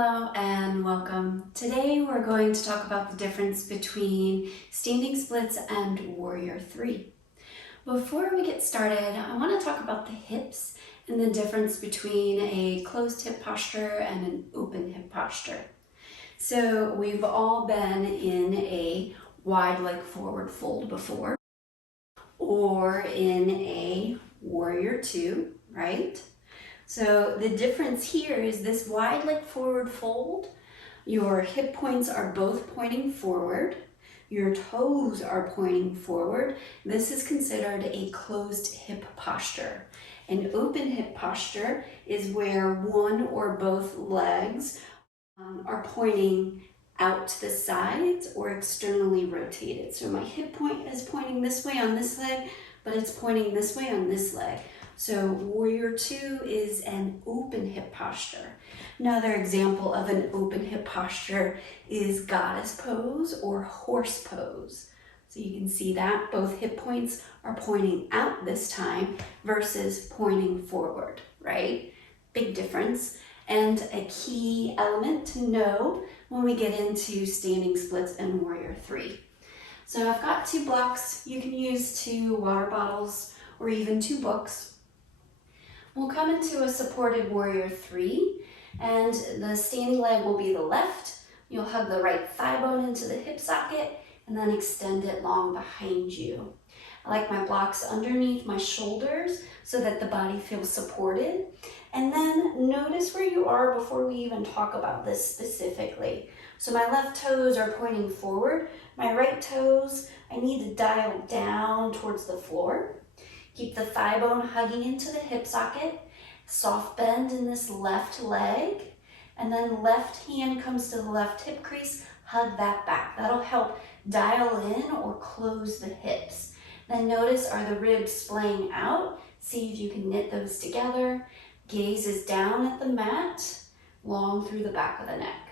Hello and welcome. Today we're going to talk about the difference between standing splits and warrior three. Before we get started, I want to talk about the hips and the difference between a closed hip posture and an open hip posture. So we've all been in a wide leg forward fold before, or in a warrior two, right? So the difference here is this wide leg forward fold. Your hip points are both pointing forward. Your toes are pointing forward. This is considered a closed hip posture. An open hip posture is where one or both legs are pointing out to the sides or externally rotated. So my hip point is pointing this way on this leg, but it's pointing this way on this leg. So warrior two is an open hip posture. Another example of an open hip posture is goddess pose or horse pose. So you can see that both hip points are pointing out this time versus pointing forward, right? Big difference. And a key element to know when we get into standing splits and warrior three. So I've got 2 blocks. You can use 2 water bottles or even 2 books. We'll come into a supported warrior three, and the standing leg will be the left. You'll hug the right thigh bone into the hip socket and then extend it long behind you. I like my blocks underneath my shoulders so that the body feels supported. And then notice where you are before we even talk about this specifically. So my left toes are pointing forward. My right toes, I need to dial down towards the floor. Keep the thigh bone hugging into the hip socket. Soft bend in this left leg. And then left hand comes to the left hip crease. Hug that back. That'll help dial in or close the hips. Then notice, are the ribs splaying out? See if you can knit those together. Gaze is down at the mat, long through the back of the neck.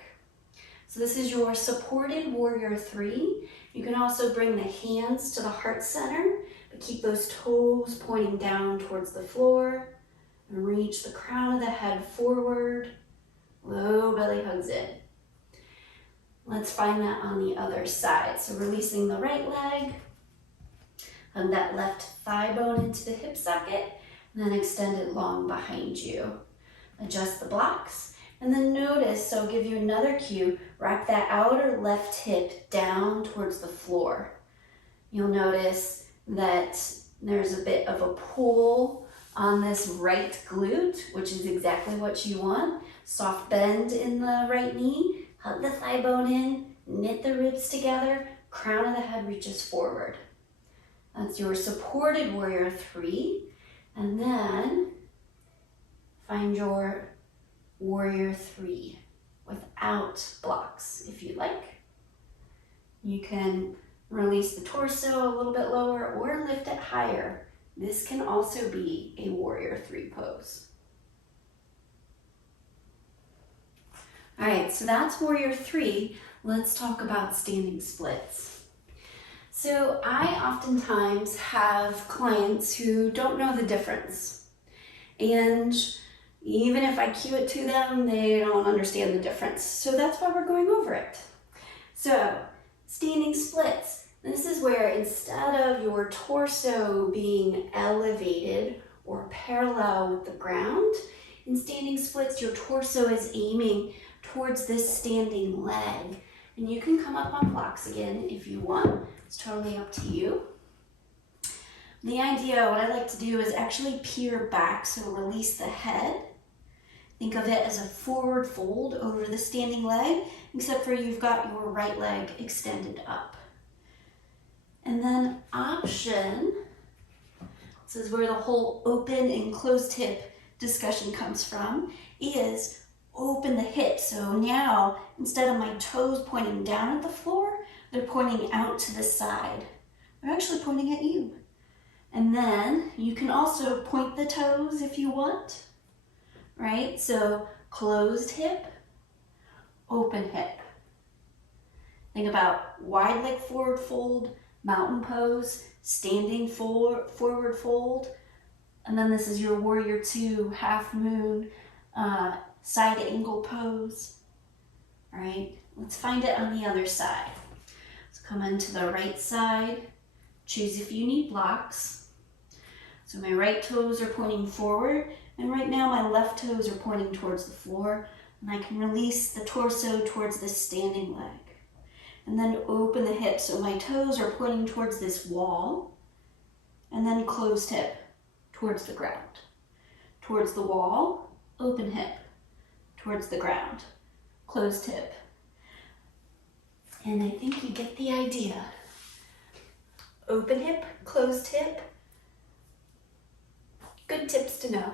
So this is your supported warrior three. You can also bring the hands to the heart center, but keep those toes pointing down towards the floor. And reach the crown of the head forward. Low belly hugs in. Let's find that on the other side. So releasing the right leg. Hug that left thigh bone into the hip socket. And then extend it long behind you. Adjust the blocks. And then notice, so I'll give you another cue, wrap that outer left hip down towards the floor. You'll notice that there's a bit of a pull on this right glute, which is exactly what you want. Soft bend in the right knee, hug the thigh bone in, knit the ribs together, crown of the head reaches forward. That's your supported warrior three. And then find your warrior three without blocks if you like. You can release the torso a little bit lower or lift it higher. This can also be a warrior three pose. All right, so that's warrior three. Let's talk about standing splits. So I oftentimes have clients who don't know the difference. And even if I cue it to them, they don't understand the difference. So that's why we're going over it. So standing splits. This is where instead of your torso being elevated or parallel with the ground, in standing splits, your torso is aiming towards this standing leg. And you can come up on blocks again if you want. It's totally up to you. The idea, what I like to do is actually peer back, so release the head. Think of it as a forward fold over the standing leg, except for you've got your right leg extended up. And then option, this is where the whole open and closed hip discussion comes from, is open the hips. So now, instead of my toes pointing down at the floor, they're pointing out to the side. They're actually pointing at you. And then you can also point the toes if you want, right? So closed hip, open hip. Think about wide leg forward fold, mountain pose, standing forward fold. And then this is your warrior two, half moon, side angle pose. All right, let's find it on the other side. So come into the right side, choose if you need blocks. So my right toes are pointing forward, and right now my left toes are pointing towards the floor, and I can release the torso towards this standing leg. And then open the hips, so my toes are pointing towards this wall, and then closed hip towards the ground. Towards the wall, open hip, towards the ground, closed hip. And I think you get the idea. Open hip, closed hip. Good tips to know.